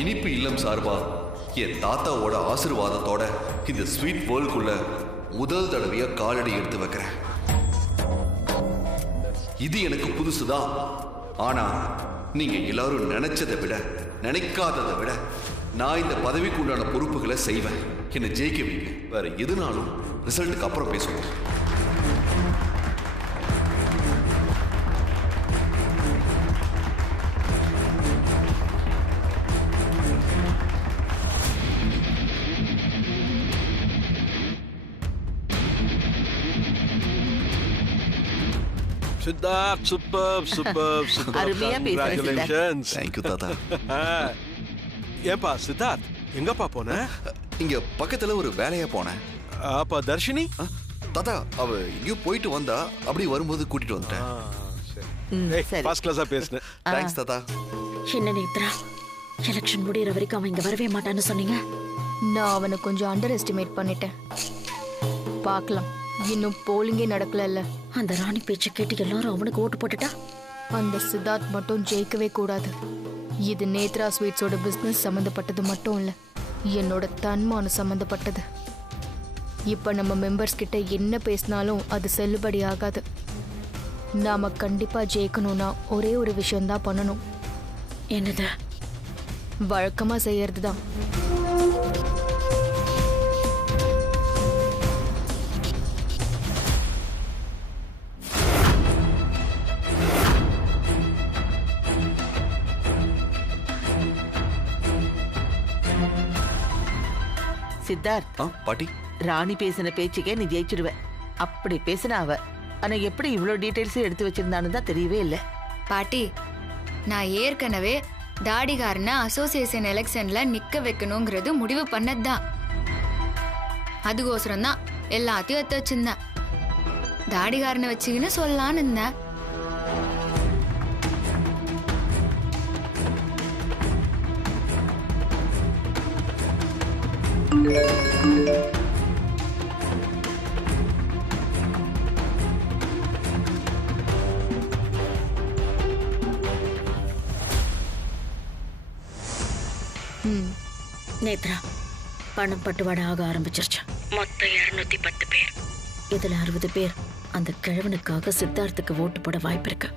இனிப்பு இல்லம் சார்பா என் தாத்தாவோட ஆசீர்வாதத்தோட இந்த ஸ்வீட் வேர்ல்டுக்குள்ள முதல் தடவையா காலடி எடுத்து வைக்கிறேன். இது எனக்கு புதுசுதான். ஆனா நீங்க எல்லாரும் நினைச்சதை விட நினைக்காததை விட நான் இந்த பதவிக்கு உண்டான பொறுப்புகளை செய்வேன். என்னை ஜெயிக்க வைங்க. வேற எதுனாலும் ரிசல்ட்டுக்கு அப்புறம் பேசுவோம். Siddharth, superb. அருமையா பேசுறீங்க. தேங்க்யூ தாத்தா. ஏப்பா சித்தார்த், எங்கப்பா போன? இங்க பக்கத்துல ஒரு வேலையா போனேன். அப்பா தர்ஷினி? தாத்தா அவ எங்கேயோ போயிட்டு வந்தா, அப்படி வரும்போது கூட்டிட்டு வந்துட்டேன். ஃபர்ஸ்ட் கிளாஸா பேசுனேன். தேங்க்ஸ் தாத்தா. என்ன நேத்ரா, எலெக்ஷன் முடியற வரைக்கும் அவன் இங்க வரவே மாட்டான்னு சொன்னீங்க. நான் அவனை கொஞ்சம் அண்டர் எஸ்டிமேட் பண்ணிட்டேன். பார்க்கலாம், இன்னும் போலிங்கே நடக்கல. அந்த ராணி பேச்சை கேட்டு எல்லாரும் அவனுக்கு ஓட்டு போட்டுட்டா அந்த சித்தார்த் மட்டும் ஜெயிக்கவே கூடாது. இது நேத்ரா ஸ்வீட்ஸோட பிசினஸ் சம்பந்தப்பட்டது மட்டும் இல்ல, என்னோட தன்மானம் சம்பந்தப்பட்டது. இப்ப நம்ம மெம்பர்ஸ் கிட்ட என்ன பேசினாலும் அது செல்லுபடி ஆகாது. நாம கண்டிப்பா ஜெயிக்கணும்னா ஒரே ஒரு விஷயம்தான் பண்ணணும். என்னது? வழக்கமா செய்யறதுதான். சித்தார்த், பாட்டி, ராணி பேசின பேச்சுக்கே நீ ஜெயிச்சிடுவ. அப்படி பேசின அவ. ஆனா எப்படி இவ்வளவு டீடைல்ஸ் எடுத்து வச்சிருந்தான்னு தான் தெரியவே இல்லை. பாட்டி, நான் ஏற்கனவே தாடிகாரனை அசோசியேஷன் எலெக்ஷன்ல நிக்க வைக்கணுங்கிறது முடிவு பண்ணதுதான். அதுக்கோசரம் தான் எல்லாத்தையும் எடுத்து வச்சிருந்தேன். தாடிகாரனை வச்சுக்கின்னு சொல்லலான்னு இருந்தேன். நேத்ரா, பணம் பட்டுவாடை ஆக ஆரம்பிச்சிருச்சு. மொத்தம் 210 பேர். இதுல 60 பேர் அந்த கிழவனுக்காக சித்தார்த்துக்கு ஓட்டு போட வாய்ப்பு இருக்கு.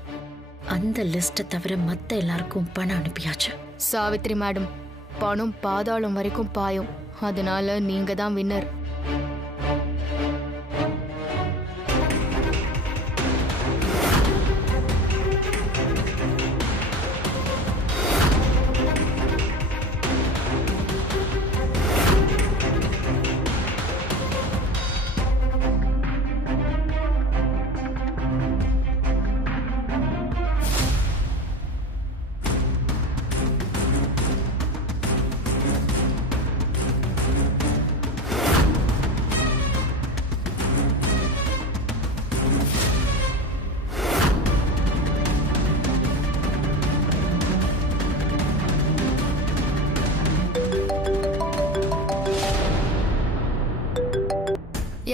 அந்த லிஸ்ட தவிர மத்த எல்லாருக்கும் பணம் அனுப்பியாச்சு. சாவித்ரி மேடம், பணம் பாதாளம் வரைக்கும் பாயும். அதனால நீங்க தான் வின்னர்.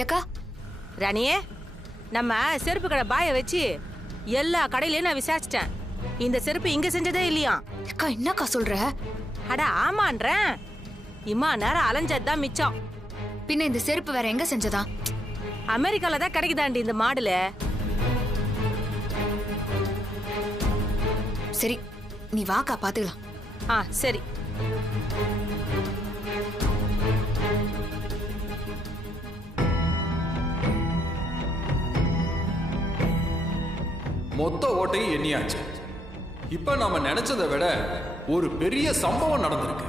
ஏக்கா, ராணியே, நம்ம செருப்பு கடை பாய வச்சு எல்லா கடையிலயும் நான் விசாரிச்சிட்டேன். இந்த செருப்பு இங்க செஞ்சதே இல்லையா? அக்கா என்னக்கா சொல்ற? அட ஆமான்றேன். இம்மா நேரம் அலைஞ்சதுதான் மிச்சம். பின்ன இந்த செருப்பு வேற எங்க செஞ்சதா? அமெரிக்கால தான் கிடைக்குதாண்டி இந்த மாடல. சரி, நீ வாக்கா பாத்துக்கலாம். சரி. மொத்த ஓட்டையும் எண்ணியாச்சு. இப்ப நாம நினைச்சதை விட ஒரு பெரிய சம்பவம் நடந்திருக்கு.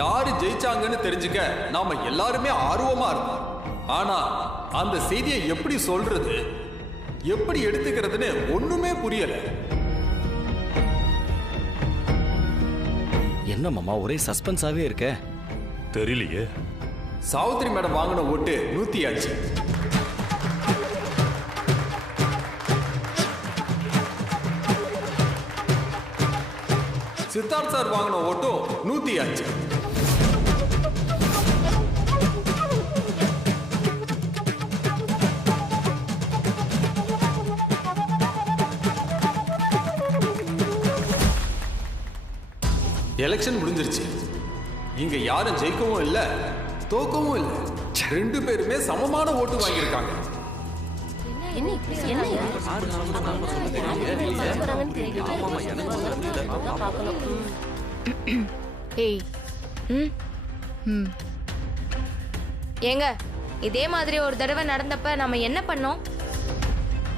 யாரு ஜெயிச்சாங்கன்னு தெரிஞ்சுக்க நாம எல்லாருமே ஆர்வமா இருக்கோம். ஆனா அந்த செய்தியை எப்படி சொல்றது, எப்படி எடுத்துக்கிறதுன்னு ஒண்ணுமே புரியல. என்ன மாமா ஒரே சஸ்பென்ஸாவே இருக்க? தெரியலையே. சாவித்ரி மேடம் வாங்கின ஓட்டு 105. சித்தார்த் சார் வாங்கின ஓட்டும் 105. எலெக்ஷன் முடிஞ்சிருச்சு. இங்க யாரும் ஜெயிக்கவும் இல்ல தோக்கவும் இல்ல. 2 பேருமே சமமான ஓட்டு வாங்கியிருக்காங்க. ஏய் ஏங்க இதே மாதிரி ஒரு தடவை நடந்தப்ப நம்ம என்ன பண்ணோம்?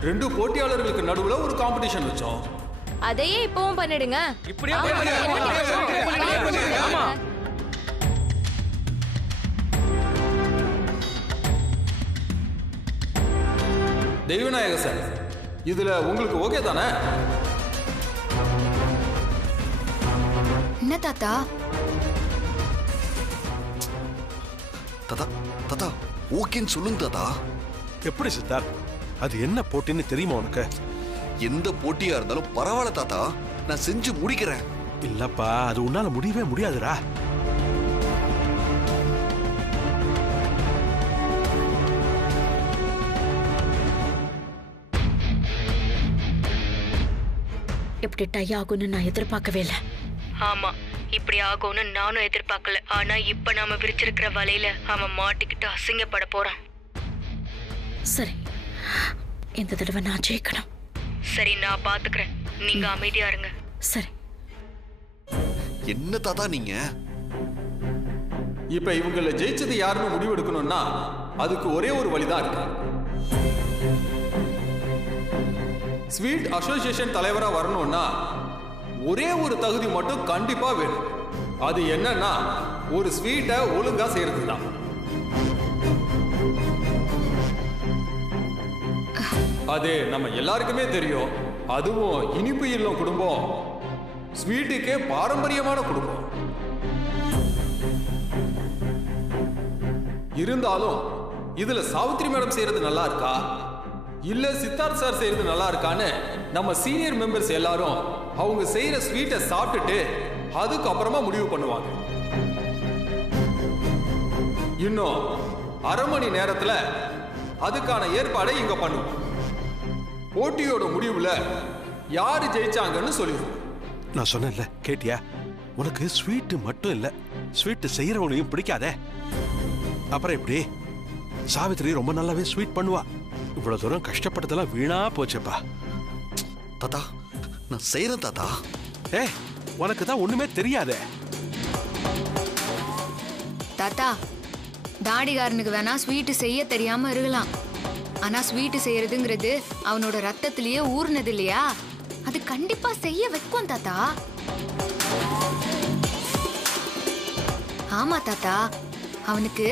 2 போட்டியாளர்களுக்கு நடுவுல ஒரு காம்படிஷன் வச்சோம். அதையே இப்பவும் பண்ணிடுங்க. தெய்வநாயக சார், இதுல உங்களுக்கு ஓகே தானே? என்ன தாத்தா? தாத்தா தாத்தா ஓகேன்னு சொல்லுங்க தாத்தா. எப்படி சித்தார்த்? அது என்ன போட்டின்னு தெரியுமா உனக்கு? எந்த போட்டியா இருந்தாலும் பரவாயில்ல தாத்தா, நான் செஞ்சு முடிக்கிறேன். இல்லப்பா, அது உன்னால முடியவே முடியாதுடா. இப்படி டை ஆகும்னு நான் எதிர்பார்க்கவே இல்லை. ஆமா, இப்படி ஆகும்னு நானும் எதிர்பார்க்கல. ஆனா இப்ப நாம விரிச்சிருக்கிற வலையில அவன் மாட்டிக்கிட்டு அசிங்கப்பட போறான். சரி, இந்த தடவை நான் ஜெயிக்கணும். சரி, நான் பாத்துக்கிறேன், நீங்க அமைதியா இருங்க. சரி. என்ன தாத்தா நீங்க? இப்ப இவங்கள ஜெயிச்சது யாருன்னு முடிவெடுக்கணும்னா அதுக்கு ஒரே ஒரு வழிதான் இருக்கு. ஸ்வீட் அசோசியேஷன் தலைவரா வரணும்னா ஒரே ஒரு தகுதி மட்டும் கண்டிப்பா வேணும். அது என்னன்னா ஒரு ஸ்வீட்டை ஒழுங்கா செய்யறதுதான். அது நம்ம எல்லாருக்குமே தெரியும். அதுவும் இனிப்பு இல்லம் குடும்பம் ஸ்வீட்டுக்கே பாரம்பரியமான குடும்பம். இருந்தாலும் இதுல சாவித்ரி மேடம் செய்யறது நல்லா இருக்கா இல்ல சித்தார்த் சார் செய்யறது நல்லா இருக்கான்னு நம்ம சீனியர் மெம்பர்ஸ் எல்லாரும் அவங்க செய்யற ஸ்வீட்டை சாப்பிட்டுட்டு அதுக்கப்புறமா முடிவு பண்ணுவாங்க. இன்னும் அரை மணி நேரத்துல அதுக்கான ஏற்பாடை இங்க பண்ணுவோம். போட்டியோட முடிவுல யாரு ஜெயிச்சாங்கன்னு சொல்லிடுவோம். நான் சொன்னேன்ல, கேட்டியா? உனக்கு ஸ்வீட் மட்டும் இல்ல, ஸ்வீட் செய்யறவங்களையும் பிடிக்காதே. அப்புறம் எப்படி? சாவித்ரி ரொம்ப நல்லாவே ஸ்வீட் பண்ணுவா. இவ்வளவு தூரம் கஷ்டப்பட்டதெல்லாம் வீணா போச்சப்பா. தாத்தா நான் செய்யறேன் தாத்தா. ஏய், உனக்கு தான் ஒண்ணுமே தெரியாதே. தாத்தா, தாடிகாரனுக்கு வேணா ஸ்வீட்டு செய்ய தெரியாம இருக்கலாம். ஆனா ஸ்வீட்டு செய்யறதுங்கிறது அவனோட ரத்தத்திலேயே ஊர்னது இல்லையா? அது கண்டிப்பா செய்ய வைக்கும் தாத்தா. ஆமா தாத்தா, அவனுக்கு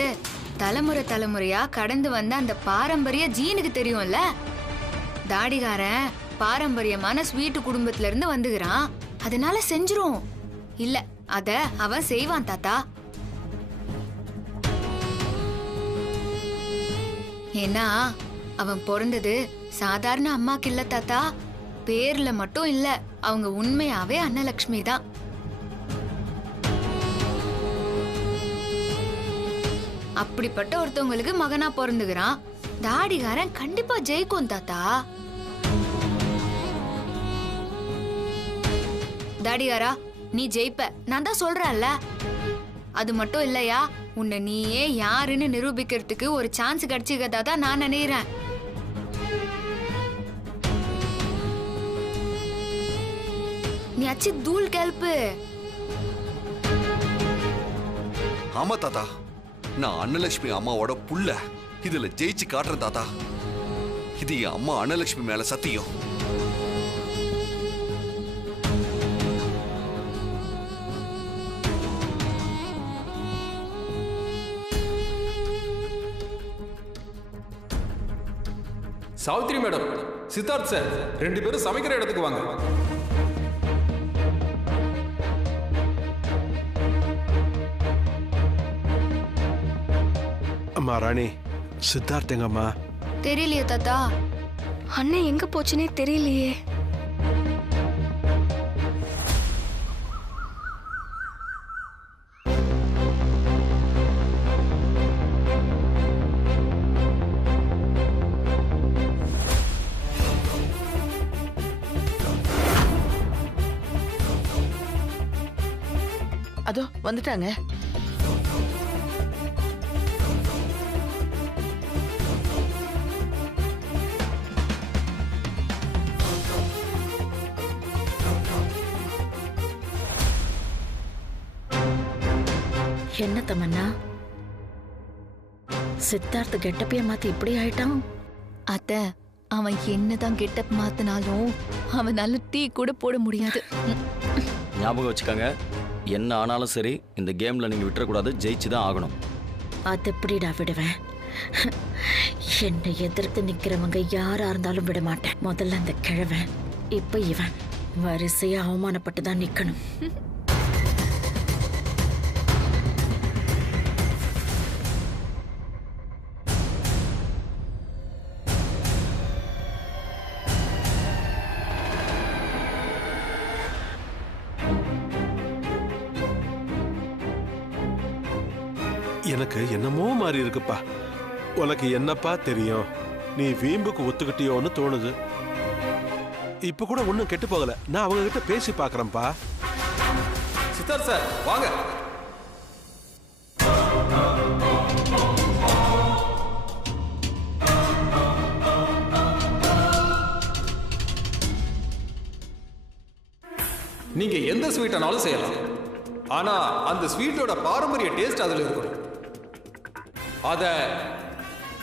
தலைமுறை தலைமுறையா கடந்து வந்த அந்த பாரம்பரிய ஜீனுக்கு தெரியும்ல. தாடிகாரன் பாரம்பரியமான ஸ்வீட்டு குடும்பத்துல இருந்து வந்துகிறான். அதனால செஞ்சிரும். இல்ல, அத அவன் செய்வான் தாத்தா. ஏன்னா அவன் பிறந்தது சாதாரண அம்மாக்கு இல்ல தாத்தா. பேர்ல மட்டும் இல்ல, அவங்க உண்மையாவே அன்னலட்சுமி தான். அப்படிப்பட்ட ஒருத்தவங்களுக்கு மகனா பிறந்துகிறான். தாடிகாரன் கண்டிப்பா ஜெயிக்கும் தாத்தா. தாடிகாரா, நீ ஜெயிப்ப, நான் தான் சொல்றேன்ல. அது மட்டும் இல்லையா, உன்னை நீயே யாருன்னு நிரூபிக்கிறதுக்கு ஒரு சான்ஸ் கிடைச்சிக்கதா தான் நான் நினைக்கிறேன். நீ அச்சு தூள் கேள்ப்பு. ஆமா தாத்தா, நான் அன்னலட்சுமி அம்மாவோட புள்ள. இதுல ஜெயிச்சு காட்டுறேன் தாத்தா. இது என் அம்மா அன்னலட்சுமி மேல சத்தியம். சாவித்ரி மேடம், சித்தார்த் சார் 2 பேரும் சமைக்கிற இடத்துக்கு வாங்க. அம்மா ராணி, சித்தார்த் எங்க அம்மா? தெரியலையே தாத்தா. அண்ணன் எங்க போச்சுன்னே தெரியலையே. அதோ வந்துட்டாங்க. என்ன தமன்னா, சித்தார்த்த கெட்டப்பைய மாத்தி இப்படி ஆயிட்டான்? அத்தை, அவன் என்னதான் கெட்டப் மாத்தினாலும் அவனால டீ கூட போட முடியாது. ஞாபகம் வச்சுக்கோங்க, என்ன ஆனாலும் சரி இந்த கேம்ல நீங்க விட்டுறக்கூடாது, ஜெயிச்சு தான் ஆகணும். அது எப்படிடா விடுவேன்? என்னை எதிர்த்து நிக்கிறவங்க யாரா இருந்தாலும் விட மாட்டேன். முதல்ல அந்த கிழவன், இப்ப இவன் வரிசையா அவமானப்பட்டு தான் நிக்கணும். எனக்கு என்னமோ மாதிரி இருக்குப்பா. உனக்கு என்னப்பா தெரியும்? நீ வீம்புக்கு ஒத்துக்கிட்டியோன்னு தோணுது. இப்ப கூட ஒன்னும் கெட்டு போகல. நான் அவங்க கிட்ட பேசி பாக்குறேன்ப்பா. சித்தார்த் சார் வாங்க. நீங்க எந்த ஸ்வீட்டானாலும் செய்யலாம். ஆனா அந்த ஸ்வீட்டோட பாரம்பரிய டேஸ்ட் அதுல இருக்கணும். அத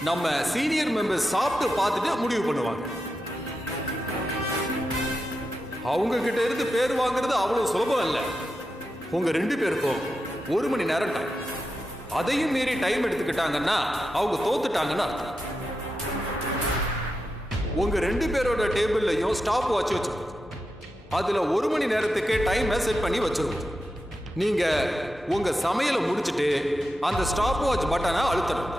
நம்ம சீனியர் மெம்பர்ஸ் சாப்பிட்டு பார்த்துட்டு முடிவு பண்ணுவாங்க. அவங்க கிட்ட இருந்து பேர் வாங்குறது அவ்வளவு சுலபம் இல்ல. உங்க 2 பேருக்கும் 1 மணி நேரம் டைம். அதையும் மீறி டைம் எடுத்துக்கிட்டாங்கன்னா அவங்க தோத்துட்டாங்கன்னு அர்த்தம். உங்க 2 பேரோட டேபிள்லயும் ஸ்டாப் வாட்ச் வச்சிருக்கோம். அதுல 1 மணி நேரத்துக்கு டைமை செட் பண்ணி வச்சிருக்கோம். நீங்க உங்க சமையலை முடிச்சிட்டு அந்த ஸ்டாப் வாட்ச் பட்டனை அழுத்தணும்.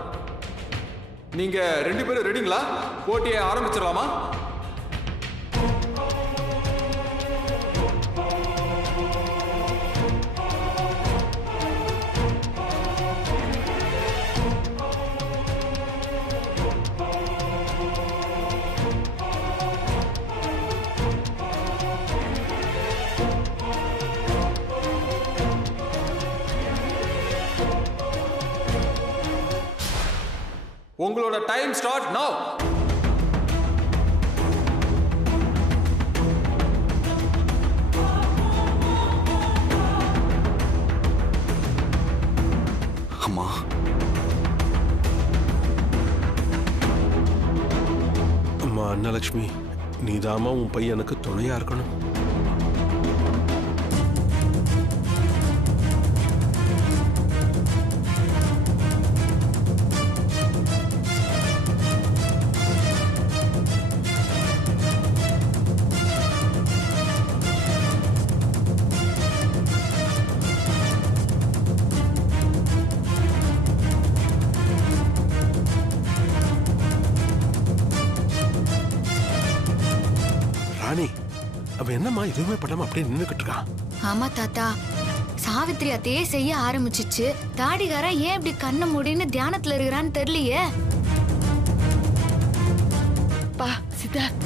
நீங்க 2 பேரும் ரெடிங்களா? போட்டியை ஆரம்பிச்சிடலாமா? உங்களோட டைம் ஸ்டார்ட் நவ். அம்மா, அம்மா அன்னலட்சுமி, நீதாமா உன் பையனுக்கு துணையா இருக்கணும். ராணி, அவன் என்னம்மா எதுவுமே பண்ணாம அப்படியே நின்னுக்கிட்டு இருக்கான்? ஆமா தாத்தா, சாவித்திரி அத்தையே செய்ய ஆரம்பிச்சிச்சு. தாடிகாரன் ஏன் இப்படி கண்ணை மூடின்னு தியானத்துல இருக்கிறான்னு தெரியலையே. பா சித்தார்த்,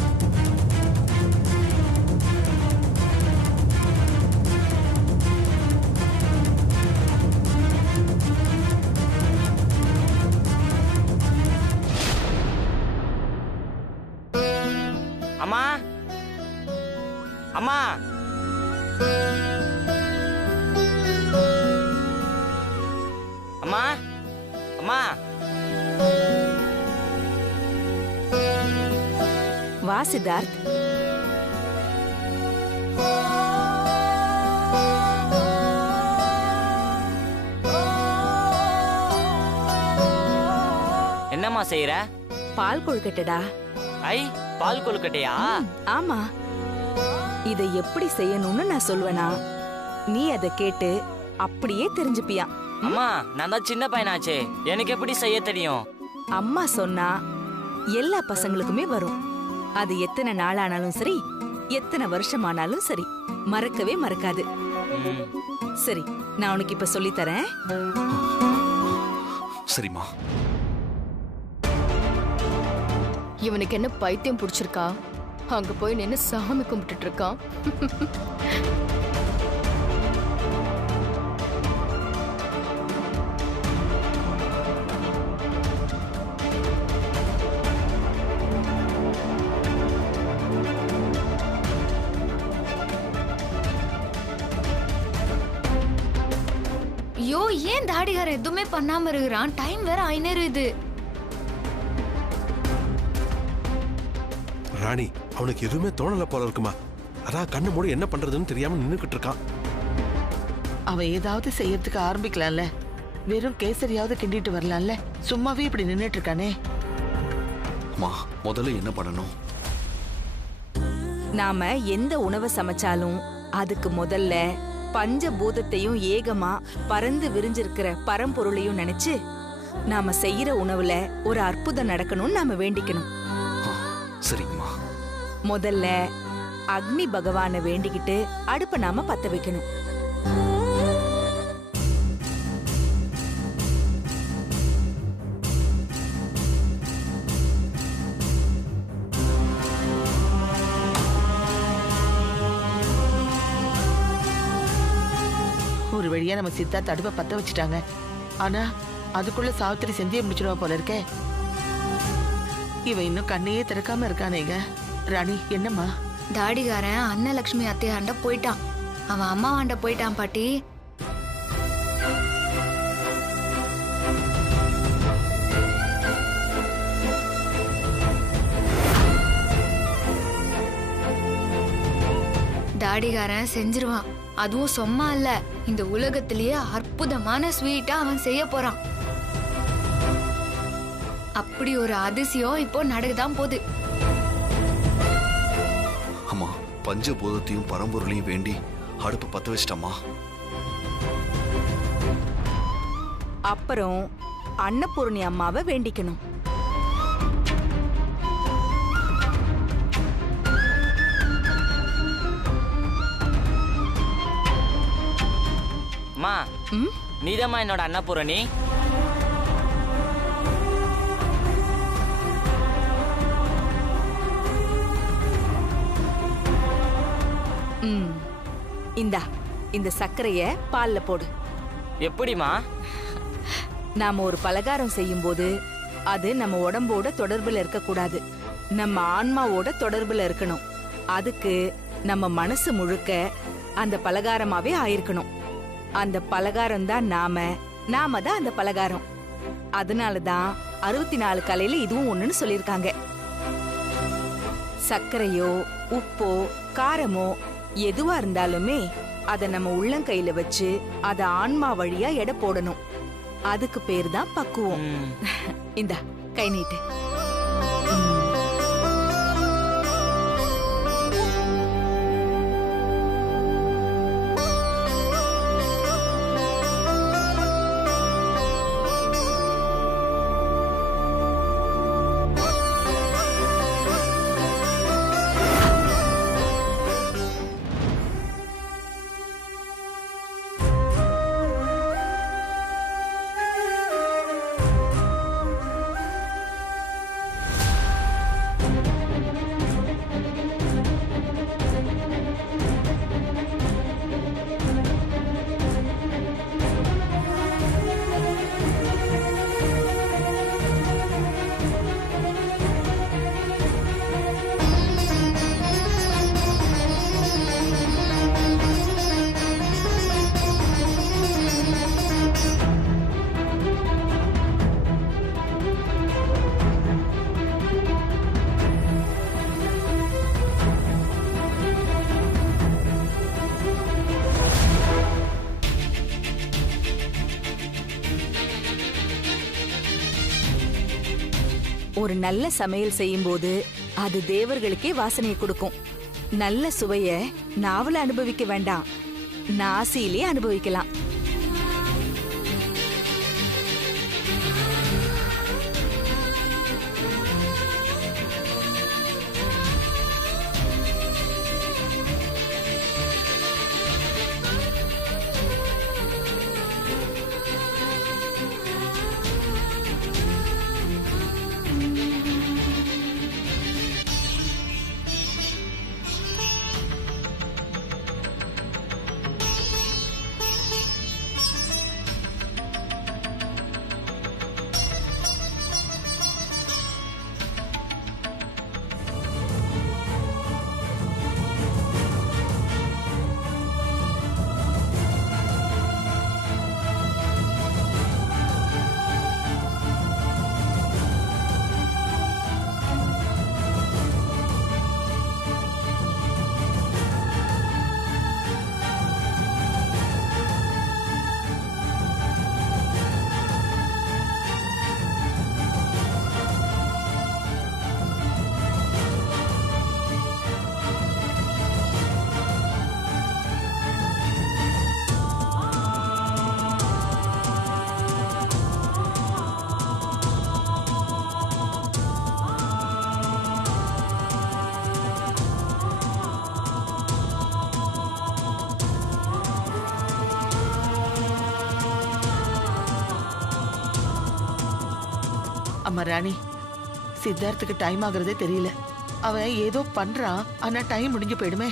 அம்மா அம்மா அம்மா அம்மா, வா சித்தார்த். என்னம்மா செய்யற? பால் கொழுக்கட்டடா. ஐ, பால் கொழுக்கட்டையா? ஆமா, இத எப்படி செய்யணும்னு நான் சொல்வேனா, நீ அதை கேட்டு அப்படியே தெரிஞ்சுப்பியா. அம்மா, நான் தான் சின்ன பையனாச்சே, எனக்கு எப்படி செய்ய தெரியும்? அம்மா சொன்னா எல்லா பசங்களுக்குமே வரும். அது எத்தனை நாளானாலும் சரி, எத்தனை வருஷமானாலும் சரி, மறக்கவே மறக்காது. சரி, நான் உனக்கு இப்ப சொல்லி தரேன். சரிம்மா. இவனுக்கு என்ன பைத்தியம் பிடிச்சிருக்கா? அங்க போய் நின்னு சாமி கும்பிட்டுட்டு இருக்கான். தாடிகாரன் எதுவுமே பண்ணாம இருக்கிறான்? டைம் வேற ஆயினேரு இது. ராணி, அவனுக்கு எதுவுமே தோணல போல இருக்குமா, அதான் கண்ணு மூடி என்ன பண்றதுன்னு தெரியாம நின்னுக்கிட்டு இருக்கான். அவன் ஏதாவது செய்யறதுக்கு ஆரம்பிக்கலாம்ல, வெறும் கேசரியாவது கிண்டிட்டு வரலாம்ல, சும்மாவே இப்படி நின்னுட்டு இருக்கானே. அம்மா, முதல்ல என்ன பண்ணணும்? நாம எந்த உணவை சமைச்சாலும் அதுக்கு முதல்ல பஞ்சபூதத்தையும் ஏகமா பறந்து விரிஞ்சிருக்கிற பரம்பொருளையும் நினைச்சு நாம செய்யற உணவுல ஒரு அற்புதம் நடக்கணும்னு நாம வேண்டிக்கணும். சரிங்கம்மா. முதல்ல அக்னி பகவானை வேண்டிக்கிட்டு அடுப்ப நாம பத்த வைக்கணும். ஒரு வழியா நம்ம சித்தார்த்த அடுப்பை பத்த வச்சுட்டாங்க. ஆனா அதுக்குள்ள சாவித்திரி செஞ்சே முடிச்சிடுவா போல இருக்கே. இவன் இன்னும் கண்ணையே திறக்காம இருக்கானேங்க. ராணி, என்னம்மா? தாடிகாரன் அன்னலட்சுமி அத்தையாண்ட போயிட்டான். அவன் அம்மாவாண்ட போயிட்டான் பாட்டி. தாடிகாரன் செஞ்சிருவான். அதுவும் சும்மா இல்ல, இந்த உலகத்திலேயே அற்புதமான ஸ்வீட்டா அவன் செய்ய போறான். அப்படி ஒரு அதிசயம் இப்போ நடக்குதான் போகுது. அம்மா, பஞ்சபூதத்தையும் பரம்பொருளையும் வேண்டி அடுப்பு பத்த வச்சிட்டம்மா. அப்புறம் அன்னபூர்ணி அம்மாவை வேண்டிக்கணும். அம்மா, நீதம்மா என்னோட அன்னபூரணி. இந்தா, இந்த சர்க்கரைய பால்ல போடு. எப்படிமா? நாம ஒரு பலகாரம் செய்யும் போது அது நம்ம உடம்போட தொடர்புல இருக்க கூடாது, நம்ம ஆன்மாவோட தொடர்புல இருக்கணும். அதுக்கு நம்ம மனசு முழுக்க அந்த பலகாரமாவே ஆயிருக்கணும். அந்த பலகாரம் தான் நாம தான் அந்த பலகாரம். அதனாலதான் 64 கலையில இதுவும் ஒண்ணுன்னு சொல்லிருக்காங்க. சர்க்கரையோ உப்போ காரமோ எதுவா இருந்தாலுமே அத நம்ம உள்ளங்கையில வச்சு அத ஆன்மா வழியா எடை போடணும். அதுக்கு பேர் தான் பக்குவம். இந்தா, கை நீட்டு. ஒரு நல்ல சமையல் செய்யும்போது அது தேவர்களுக்கே வாசனையை கொடுக்கும். நல்ல சுவைய நாவல அனுபவிக்க வேண்டாம், நாசியிலே அனுபவிக்கலாம். அம்மா ராணி, சித்தார்த்துக்கு டைம் ஆகுறதே தெரியல. அவன் ஏதோ பண்றான், ஆனா டைம் முடிஞ்சு போயிடுமே.